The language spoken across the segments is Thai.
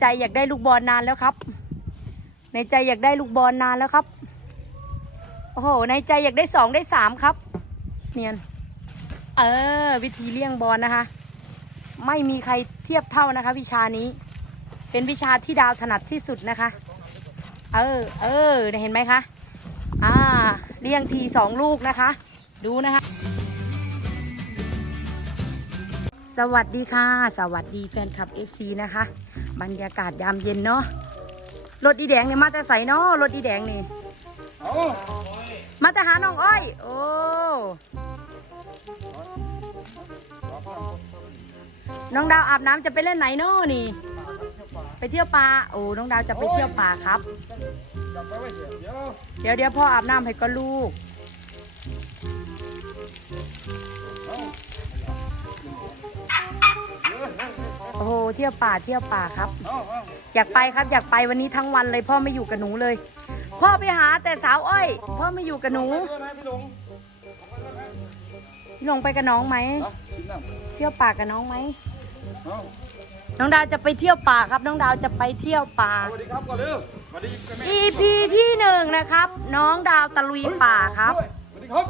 ใจอยากได้ลูกบอลนานแล้วครับ ในใจอยากได้ลูกบอลนานแล้วครับ โอ้โห ในใจอยากได้สองได้สามครับ เนียน เออ วิธีเลี้ยงบอลนะคะ ไม่มีใครเทียบเท่านะคะ วิชานี้ เป็นวิชาที่ดาวถนัดที่สุดนะคะ เออ เออ เห็นไหมคะ อ่า เลี้ยงทีสองลูกนะคะ ดูนะคะสวัสดีค่ะ สวัสดีแฟนคลับ FC นะคะ บรรยากาศยามเย็นเนาะรถอีแดงเนี่ยมาแต่ใส่เนาะรถอีแดงนี่มาแต่หาน้องอ้อย โอ้น้องดาวอาบน้ำจะไปเล่นไหนเนาะนี่ ไปเที่ยวป่าโอ้น้องดาวจะไปเที่ยวป่าครับ เดี๋ยวเดี๋ยวเดี๋ยวเดี๋ยวพ่ออาบน้ำให้ก็ลูก หเที่ยวป่าเที่ยวป่าครับเอาเอาอยากไปครับอยากไปวันนี้ทั้งวันเลย พ่อไม่อยู่กับหนูเลย พ่อไปหาแต่สาวอ้อย พ่อไม่อยู่กับหนูเดี๋ยวนะพี่หลงพี่หลงไปกับน้องไหมเอากินน้ำเที่ยวป่ากับน้องไหมเอาน้องดาวจะไปเที่ยวป่าครับ น้องดาวจะไปเที่ยวป่าสวัสดีครับก่อนเร็วสวัสดีกันแม่ EP ที่หนึ่งนะครับ น้องดาวตะลุยป่าครับสวัสดีครับ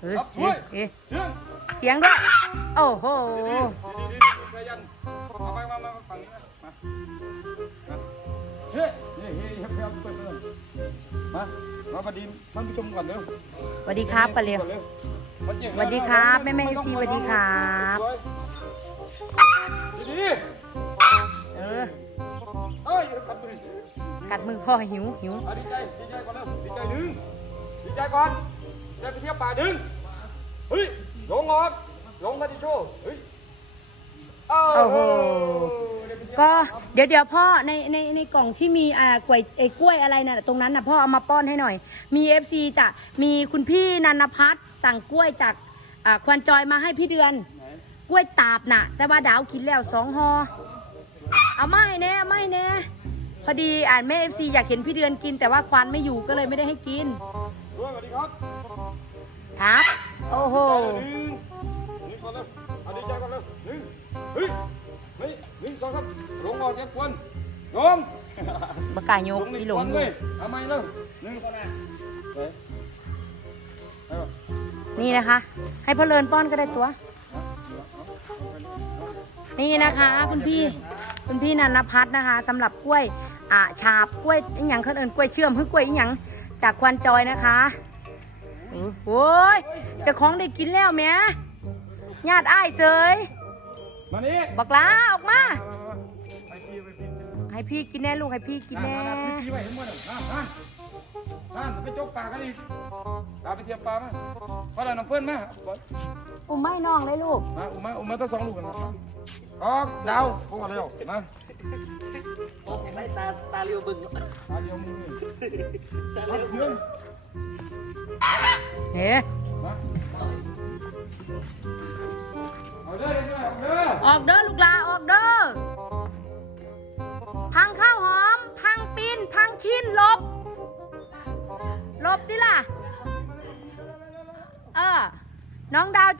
เฮ้ยครับเอ๊ะเอ๊ะเรื่องเสียงด้วยโอ้โห ดีดีดีดีใส่ยันเอาไปมามาฝั่งนี้มามาเฮ้ยเฮ้ยเฮ้ยเฮ้ยเปิดเปิดมามาสวัสดีท่านผู้ชมก่อนเร็วสวัสดีครับปะเลียวสวัสดีครับแม่แม่ FC สวัสดีครับดีเออเอ้ยขัดมือกัดมือพ่อหิวหิวอะดีใจดีใจก่อนเร็วดีใจดึงดีใจก่อนจะไปเที่ยวป่าดึงเฮ้ยลงออกลงมาดิโชเฮ้ย โอ้โห ก็เดี๋ยวเดี๋ยวพ่อในในในกล่องที่มีอ่ากล้วยไอ้กล้วยอะไรน่ะตรงนั้นน่ะพ่อเอามาป้อนให้หน่อย มี FC จะมีคุณพี่นันพัฒน์สั่งกล้วยจากอ่าควันจอยมาให้พี่เดือน กล้วยตาบน่ะ แต่ว่าดาวกินแล้วสองห่อเอาไม่แน่ไม่แน่พอดีอ่านแม่ FC อยากเห็นพี่เดือนกิน แต่ว่าควันไม่อยู่ก็เลยไม่ได้ให้กิน สวัสดีครับ กล้าโยลกงนี่พี่หลคงวนเลยทำไมเร็วหนึ่งก่อนนะเฮ้ยเอานี่นะคะ ให้พ่อเลินป้อนก็ได้ตัว นี่นะคะคุณพี่คุณพี่นันพัฒน์นะคะสำหรับกล้วยอะฉาบกล้วยอหย่างเขาเอินกล้วยเชื่อมหรือกล้วยอหย่างจากควันจอยนะคะโอ้ยเจะของได้กินแล้วแหม่ญาติอ้ายเสยมานี่บักลาออกมาไปพี่ไปพี่ ให้พี่กินแน่ลูกให้พี่กินแน่พี่พี่ไว้เห็นหมดเลยนั่นนั่นนั่นไปจกปลากันอีกตาไปเทียบปลามาเพราะเราน้ำเพื่อนมาอุ้มไม่น้องเลยลูก มาอุ้มมาอุ้มมาตั้งสองลูกกันนะออกดาวพวกเรามาโอ้ได้ตาตาเรียวบึงตาเดียวมือรับเพื่อนเฮ้มาเอาเด้อเด้อเอาเด้อออกเด้อลูกลาออกเด้อ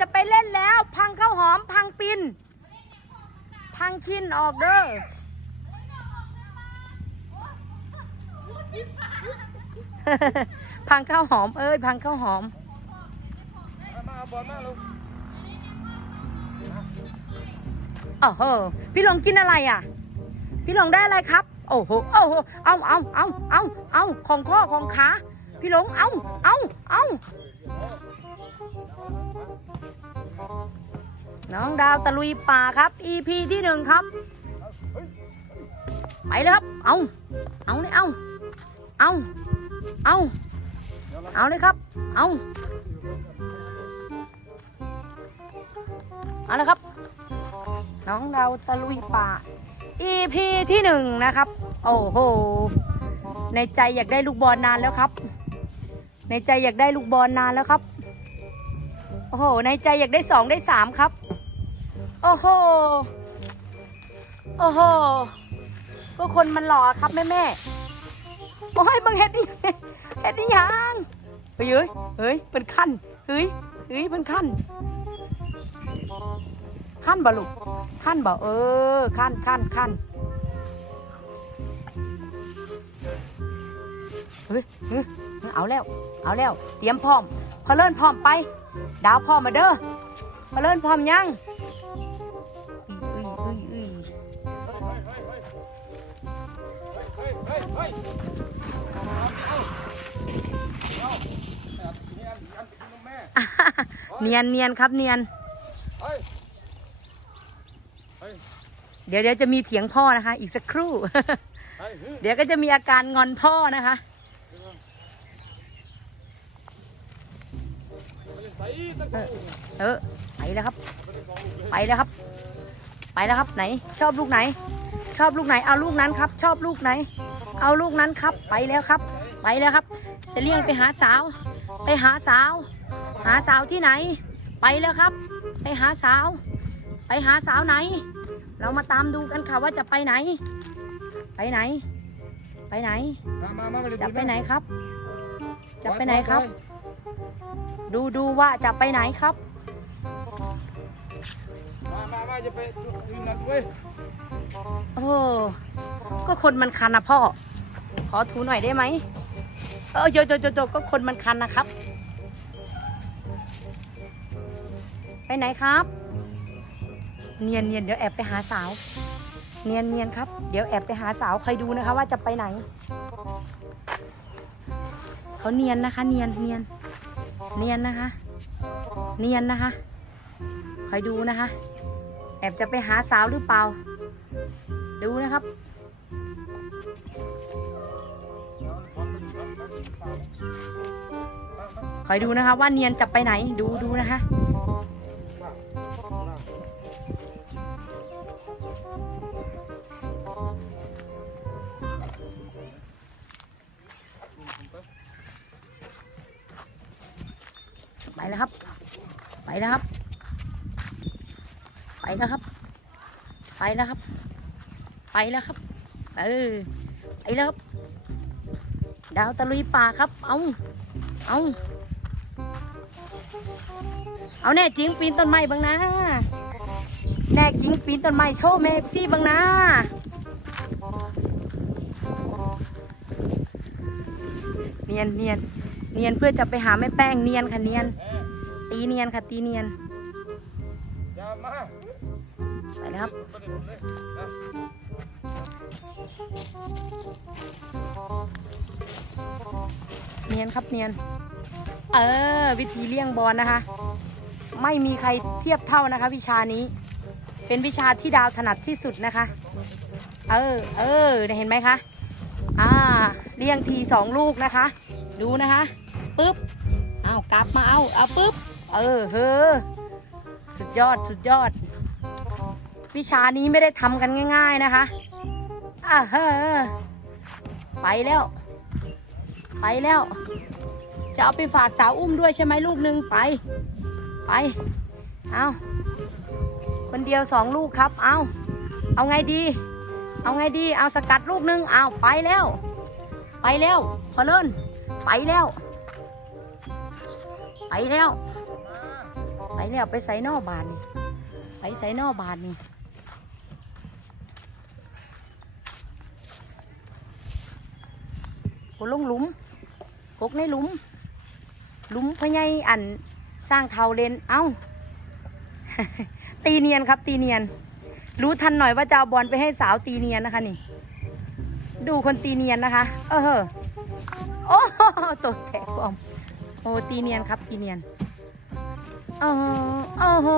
จะไปเล่นแล้ว พังข้าวหอมพังปิน พังขินออกเด้อพังข้าวหอมเอ้ย พังข้าวหอมอาบอลมาลูกโอ้โหพี่หลงกินอะไรอะ พี่หลงได้อะไรครับ โอ้โหโอ้โหเอาเอาเอาเอาเอาของข้อของขาพี่หลงเอาเอาเอา น้องดาวตะลุยป่าครับ EP ที่หนึ่งครับ ไปเลยครับ เอา เอาเลยเอา เอา เอา เอาเลยครับ เอาเอาเลยครับ น้องดาวตะลุยป่า EP ที่หนึ่งนะครับ โอ้โห ในใจอยากได้ลูกบอลนานแล้วครับ ในใจอยากได้ลูกบอลนานแล้วครับ โอ้โห ในใจอยากได้สองได้สามครับ โอ้โห โอ้โห ก็คนมันหล่อครับแม่แม่โอ้ยบางเฮ็ดนี่เฮ็ดนี่ยังเฮ้ยเฮ้ยเป็นขั้นเฮ้ยเฮ้ยเป็นขั้นขั้นบ่ลูกขั้นบ่เออขั้นขั้นขั้นเฮ้ยเฮ้ยเอาแล้ว เอาแล้ว เตรียมพร้อมพอเลิ่นพร้อมไป ดาวพร้อมมาเด้อพอเลิ่นพร้อมยัง เนียนเนียนครับเนียน เดี๋ยวเดี๋ยวจะมีเถียงพ่อนะคะ อีกสักครู่ เดี๋ยวก็จะมีอาการงอนพ่อนะคะเออไปแล้วครับ ไปแล้วครับ ไปแล้วครับไหน ชอบลูกไหน ชอบลูกไหนเอาลูกนั้นครับ ชอบลูกไหน เอาลูกนั้นครับไปแล้วครับ ไปแล้วครับ จะเลี่ยงไปหาสาว ไปหาสาว หาสาวที่ไหน ไปแล้วครับ ไปหาสาว ไปหาสาวไหน เรามาตามดูกันค่ะว่าจะไปไหน ไปไหน ไปไหนมามามามาเลยจะไปไหนครับ จะไปไหนครับ ดูดูว่าจะไปไหนครับ มามาจะไปยืนนักเว้ยโอ้ก็คนมันคันนะพ่อ ขอถูหน่อยได้ไหมเออโจโจโจโจก็คนมันคันนะครับ ไปไหนครับ เนียนเนียนเดี๋ยวแอบไปหาสาว เนียนเนียนครับ เดี๋ยวแอบไปหาสาวใคอยดูนะคะ ว่าจะไปไหน เขาเนียนนะคะ เนียนเนียนเนียนนะคะ เนียนนะคะคอยดูนะคะ แอบจะไปหาสาวหรือเปล่า ดูนะครับ คอยดูนะคะว่าเนียนจะไปไหน ดูดูนะคะไปแล้วครับ ไปแล้วครับ ไปแล้วครับ ไปแล้วครับ ไปแล้วครับ เออ ไปแล้วครับดาวตะลุยป่าครับ เอาเอาเอาแน่จริงปีนต้นไม้บ้างนะ แน่จริงปีนต้นไม้โชว์แม่พี่บ้างนะ เนียนเนียนเนียนเพื่อจะไปหาแม่แป้งเนียนค่ะเนียน ตีเนียนค่ะตีเนียน ไปแล้วครับเนียนครับเนียน เออ วิธีเลี้ยงบอลนะคะ ไม่มีใครเทียบเท่านะคะ วิชานี้ เป็นวิชาที่ดาวถนัดที่สุดนะคะ เออ เออ เห็นไหมคะ อ่า เลี้ยงทีสองลูกนะคะ ดูนะคะ ปึ๊บ เอากลับมาเอา เอาปึ๊บ เออ เฮ้อ สุดยอดสุดยอด วิชานี้ไม่ได้ทำกันง่าย ๆนะคะอ่าเฮอไปแล้ว ไปแล้ว จะเอาไปฝากสาวอุ้มด้วยใช่ไหมลูกหนึ่งไป ไป เอาคนเดียวสองลูกครับ เอาเอาไงดี เอาไงดี เอาสกัดลูกหนึ่งเอาไปแล้ว ไปแล้ว พอเล่นไปแล้ว ไปแล้ว ไปแล้วไปใส่นอกบานนี่ไปใส่นอกบานนี่โกลงหลุมกกในหลุมหลุมพะไยอันสร้างเทาเลนเอ้า ตีเนียนครับ ตีเนียน รู้ทันหน่อยว่าจะเอาบอลไปให้สาวตีเนียนนะคะนี่ ดูคนตีเนียนนะคะ เออโอ้โหตกแตกบอมโอ้ตีเนียนครับตีเนียน โอ้โหโอ้โห